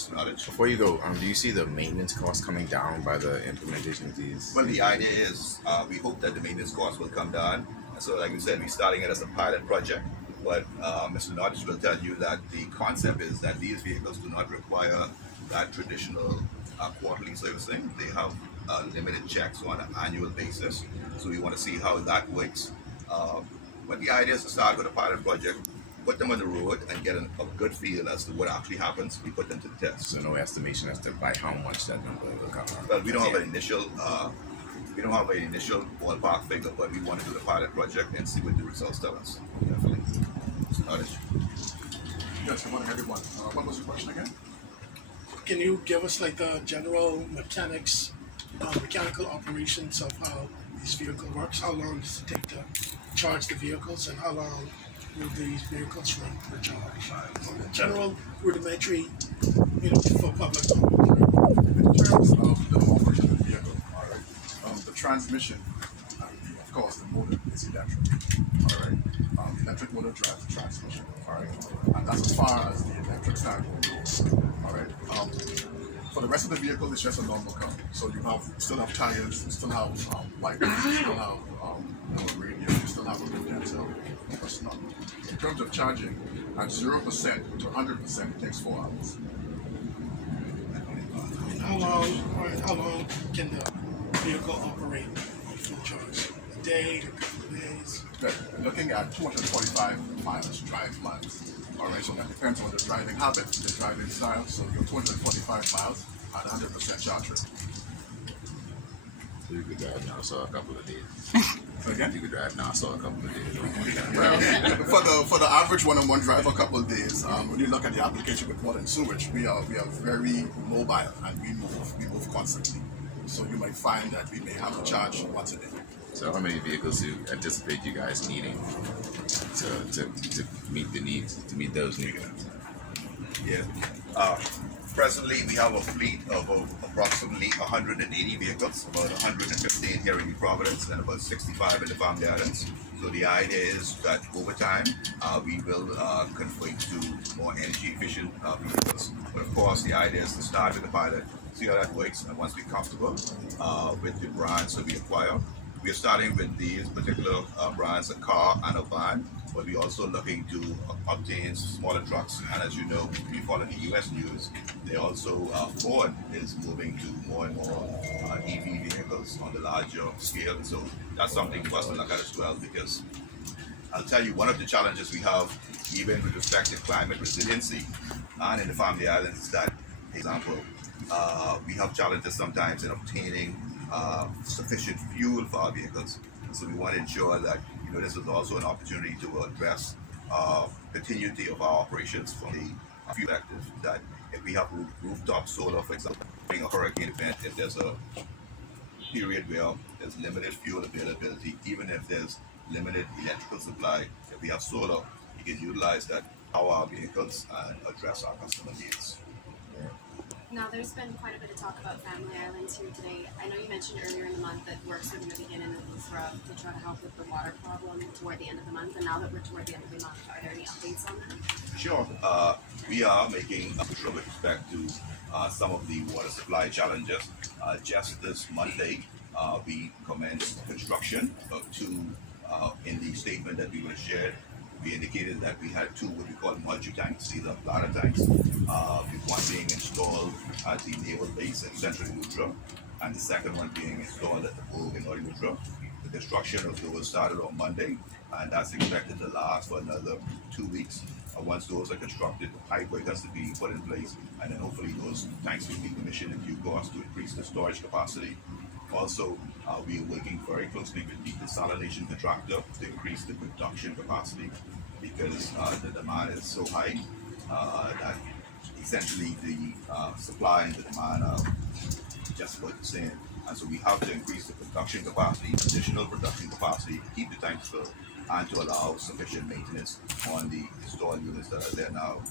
Mr. Knowledge. Before you go, do you see the maintenance costs coming down by the implementation of these? Well, the idea is we hope that the maintenance costs will come down. And so, like we said, we're starting it as a pilot project. But Mr. Knowledge will tell you that the concept is that these vehicles do not require that traditional quarterly servicing. They have limited checks on an annual basis. So we want to see how that works. But the idea is to start with a pilot project, put them on the road, and get a good feel as to what actually happens. We put them to the test. So no estimation as to by how much that number will cover. Well, we don't have an initial ballpark figure, but we want to do the pilot project and see what the results tell us. Definitely. Mr. Knowledge. Yes, good morning, everyone. What was your question again? Can you give us like the general mechanics, mechanical operations of how this vehicle works? How long does it take to charge the vehicles, and how long will these vehicles run per charge? The general rudimentary, for public knowledge. In terms of the operation of the vehicle, all right, the transmission, and of course the motor is electric, all right. Electric motor drives the transmission, all right, and that's as far as the electric side goes, all right. For the rest of the vehicle, it's just a normal car. So you still have tires, you still have wipers, you still have a radio, you still have a condenser. That's not. In terms of charging, at 0% to 100% takes 4 hours. And how long can the vehicle operate on full charge? A day, a couple of days? We're looking at 245 miles, drive miles. All right, so that depends on the driving habit, the driving style. So you're 245 miles at 100% charge rate. So you could drive Nassau a couple of days. Again? You could drive Nassau a couple of days. Well, for the average one-on-one drive, a couple of days. When you look at the application with water and sewage, we are very mobile and we move constantly. So you might find that we may have to charge once a day. So how many vehicles do you anticipate you guys needing to meet the needs, to meet those needs? Yeah. Presently, we have a fleet of approximately 180 vehicles, about 115 here in New Providence and about 65 in the Family Islands. So the idea is that over time, we will convert to more energy efficient vehicles. But of course, the idea is to start with the pilot, see how that works, and once we're comfortable with the brands that we acquire, we are starting with these particular brands, a car and a van, but we're also looking to obtain smaller trucks. And as you know, if you follow the US news, they also, Ford is moving to more and more EV vehicles on the larger scale. And so that's something for us to look at as well, because I'll tell you, one of the challenges we have, even with respect to climate resiliency and in the Family Islands, is that, for example, we have challenges sometimes in obtaining sufficient fuel for our vehicles. And so we want to ensure that this is also an opportunity to address continuity of our operations from the fuel perspective. That if we have rooftop solar, for example, during a hurricane event, if there's a period where there's limited fuel availability, even if there's limited electrical supply, if we have solar, we can utilize that power our vehicles and address our customer needs. Now, there's been quite a bit of talk about Family Islands here today. I know you mentioned earlier in the month that works are going to begin in Eleuthera to try to help with the water problem toward the end of the month. And now that we're toward the end of the month, are there any updates on that? Sure. We are making a push with respect to some of the water supply challenges. Just this Monday, we commenced construction of two in the statement that we were shared. We indicated that we had two what we call multi-tanks. These are bladder tanks. With one being installed at the naval base at Central Eleuthera, and the second one being installed at the Bogue in North Eleuthera. The construction of those started on Monday, and that's expected to last for another 2 weeks. Once those are constructed, pipe work has to be put in place, and then hopefully those tanks will be commissioned in due course to increase the storage capacity. Also, we are working very closely with the desalination contractor to increase the production capacity, because the demand is so high that essentially the supply and the demand are just about the same. And so we have to increase the production capacity, additional production capacity, to keep the tanks full and to allow sufficient maintenance on the installed units that are there now.